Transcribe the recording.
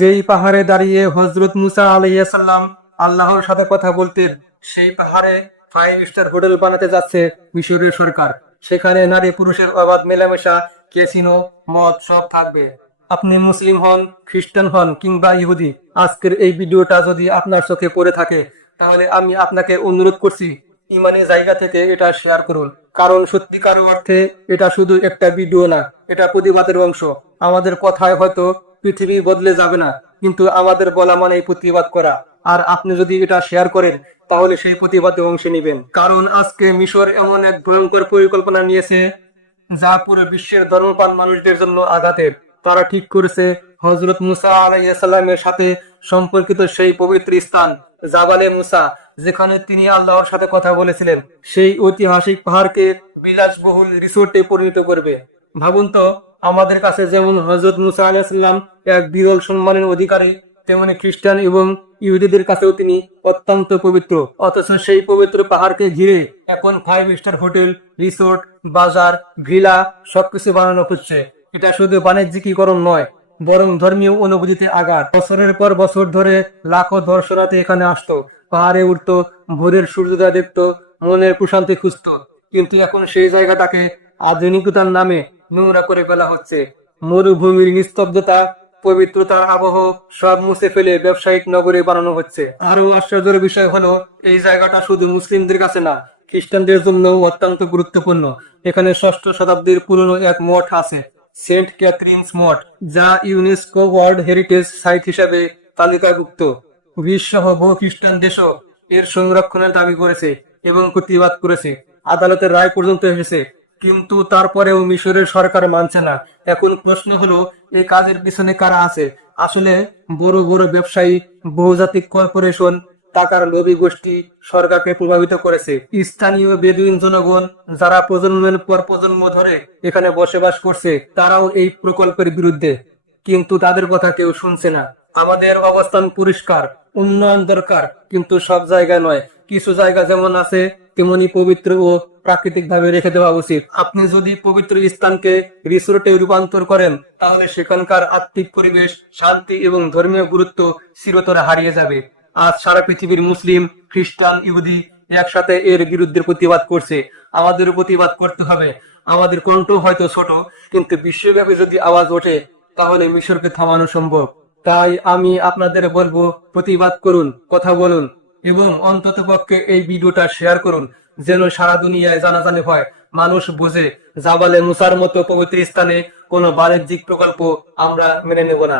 যেই পাহাড়ে দাঁড়িয়ে হজরত মুসা আলাইসাল্লাম আল্লাহর সাথে কথা বলতেন, সেই পাহাড়ে ফাইভ স্টার হোটেল বানাতে যাচ্ছে মিশরের সরকার। সেখানে নারী পুরুষের অবাধ মেলামেশা কেসিনো মদ সব থাকবে। আপনি মুসলিম হন, খ্রিস্টান হন কিংবা ইহুদি, আজকের এই ভিডিওটা যদি আপনার চোখে পড়ে থাকে, তাহলে আমি আপনাকে অনুরোধ করছি ইমানি জায়গা থেকে এটা শেয়ার করুন। কারণ সত্যিকার অর্থে এটা শুধু একটা ভিডিও না, এটা প্রতিবাদের অংশ। আমাদের কথায় হয়তো পৃথিবী বদলে যাবে না। কিন্তু আমাদের বলা মানে প্রতিবাদ করা। আর আপনি যদি এটা শেয়ার করেন, তাহলে সেই প্রতিবাদে অংশ নেবেন। কারণ আজকে মিশর এমন এক ভয়ঙ্কর পরিকল্পনা নিয়েছে, যা পুরো বিশ্বের ধর্মপান মানুষদের জন্য আঘাতের। তারা ঠিক করেছে হজরত মুসা আলাইসাল্লামের সাথে সম্পর্কিত সেই পবিত্র স্থান, জাবালে মুসা, যেখানে তিনি আল্লাহর সাথে কথা বলেছিলেন। সেই ঐতিহাসিক পাহাড়কে বিলাসবহুল রিসোর্টে পরিণত করবে। ভাবুন তো আমাদের কাছে যেমন হজরত মুসা আলাইসাল্লাম এক বিরল সম্মানের অধিকারী, তেমনি খ্রিস্টান এবং ইহুদিদের কাছেও তিনি অত্যন্ত পবিত্র। অথচ সেই পবিত্র পাহাড়কে ঘিরে এখন ফাইভ স্টার হোটেল রিসোর্ট বাজার ভিলা সবকিছু বানানো হচ্ছে। এটা শুধু বাণিজ্যিকীকরণ নয়, বরং ধর্মীয় অনুভূতিতে আঘাত। বছরের পর বছর ধরে লাখো দর্শনার্থী এখানে আসতো। পাহাড়ে উঠতো, ভোরের সূর্যোদয় দেখতো, মনের প্রশান্তি খুঁজতো। কিন্তু এখন সেই জায়গাটাকে আধুনিকতার নামে নোংরা করে ফেলা হচ্ছে। মরুভূমির নিস্তব্ধতা, পবিত্রতার আবহ সব মুছে ফেলে ব্যবসায়িক নগরে বানানো হচ্ছে। আরও আশ্চর্যের বিষয় হলো, এই জায়গাটা শুধু মুসলিমদের কাছে না, খ্রিস্টানদের জন্য অত্যন্ত গুরুত্বপূর্ণ। এখানে ষষ্ঠ শতাব্দীর পুরনো এক মঠ আছে, সেন্ট ক্যাথরিনস মঠ, যা ইউনেস্কো ওয়ার্ল্ড হেরিটেজ সাইট হিসাবে তালিকাভুক্ত। বিশ্বসহ বহু খ্রিস্টান দেশও এর সংরক্ষণের দাবি করেছে এবং প্রতিবাদ করেছে। আদালতের রায় পর্যন্ত এসেছে। কিন্তু তারপরেও মিশরের সরকার মানছে না। এখন প্রশ্ন হলো, এই কাজের পিছনে কারা আছে? আসলে বড় বড় ব্যবসায়ী, বহুজাতিক কর্পোরেশন টাকার লোভী গোষ্ঠী সরকারকে প্রভাবিত করেছে। স্থানীয় বেদুইন জনগণ যারা প্রজন্মের পর প্রজন্ম ধরে এখানে বসবাস করছে, তারাও এই প্রকল্পের বিরুদ্ধে। কিন্তু তাদের কথা কেউ শুনছে না। আমাদের অবস্থান পরিষ্কার, উন্নয়ন দরকার, কিন্তু সব জায়গায় নয়। কিছু জায়গা যেমন আছে তেমনি পবিত্র ও প্রাকৃতিক ভাবে রেখে দেওয়া উচিত। আপনি যদি পবিত্র স্থানকে রিসোর্টে রূপান্তর করেন, তাহলে সেখানকার আত্মিক পরিবেশ, শান্তি এবং ধর্মীয় গুরুত্ব চিরতরে হারিয়ে যাবে। আজ সারা পৃথিবীর মুসলিম, খ্রিস্টান, ইহুদি একসাথে এর বিরুদ্ধে প্রতিবাদ করছে। আমাদের প্রতিবাদ করতে হবে। আমাদের কণ্ঠ হয়তো ছোট, কিন্তু বিশ্বব্যাপী যদি আওয়াজ ওঠে, তাহলে মিশরকে থামানো সম্ভব। তাই আমি আপনাদের বলব, প্রতিবাদ করুন, কথা বলুন। এবং অন্তত পক্ষে এই ভিডিওটা শেয়ার করুন, যেন সারা দুনিয়ায় জানাজানি হয়। মানুষ বোঝে, জাবালে মুসার মতো পবিত্র স্থানে কোনো বাণিজ্যিক প্রকল্প আমরা মেনে নেব না।